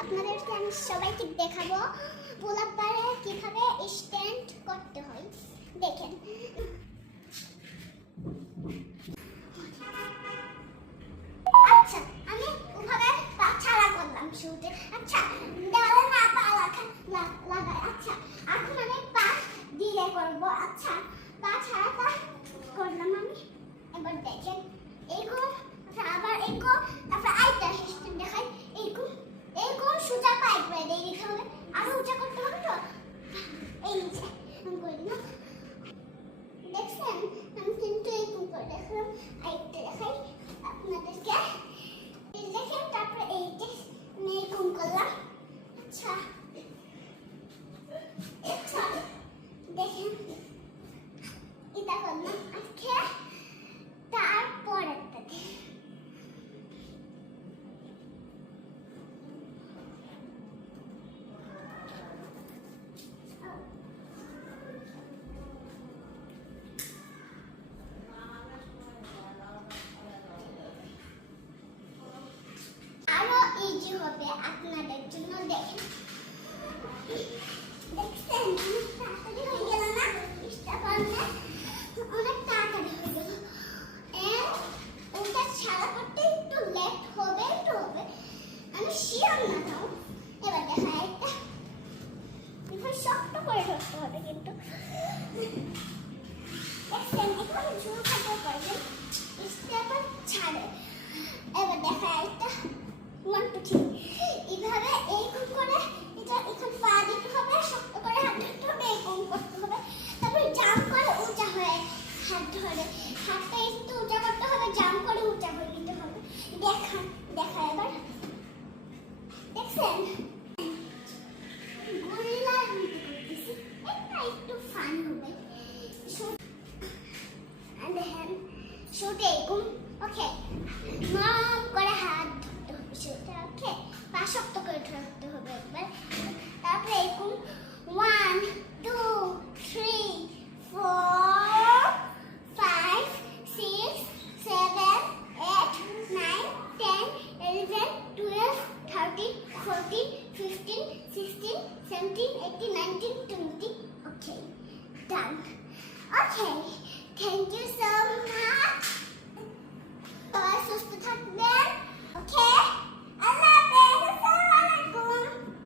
আপনাদেরকে আমি সবাইকে দেখাবো পুল-আপ বারে কিভাবে স্ট্যান্ড করতে হয়। দেখেন, আচ্ছা আমি ওভাবে পা ছাড়া করলাম শুরুতে। আচ্ছা দেওয়ালে না পা লাগাই। আচ্ছা এখন আমি পা দিয়ে করব। আচ্ছা পা ছাড়াটা করলাম আমি। এবার দেখেন এইরকম, আবার এরকম, তারপর আইটা স্টেপ দেখাই। এরকম সোজা পা একবার দিয়ে দিতে হবে, আরো উঁচা করতে হবে। তো এই নিচে আমি করে দিলাম, দেখছেন? আমি কিন্তু এরকম করে দেখলাম। আইটা দেখাই আপনাদেরকে, এই দেখেন। তারপর এই যে আমি এরকম করলাম। আচ্ছা আচ্ছা দেখেন এটা করলাম। আজকে তারপরেরটাতে আরো ইজি হবে আপনাদের জন্য। দেখেন, দেখছেন তাড়াতাড়ি হয়ে গেল না? স্টেপ আনলে অনেক তাড়াতাড়ি হয়ে গেল। ওটা ছাড়া করতে একটু লেট হবে, আমি শিওর না। তাও এবার দেখা একটা এবার শক্ত করে ধরতে হবে কিন্তু। দেখছেন এখন জোর করে করবেন, স্টেপ ছাড়ে। এবার দেখা একটা 1 2 3 এইভাবে এইরকম করে এটা এখন পা দিতে হবে, শক্ত করে হাত ধরতে হবে, এরকম করতে হবে। তারপর জাম্প করে উঁচা হয়ে হাত ধরে, হাতটা একটু উঁচা করতে হবে, জাম্প করে উঁচা হয়ে দিতে হবে। দেখা এবার দেখছেন গরিলার মতো করতেছি। এটা একটু ফান হবে। দেখেন শুটে এরকম, ওকে নরম করে হাত ধরতে হবে শুটে, ওকে পা শক্ত করে ধরতে হবে একবার। তারপরে এরকম 1 2 3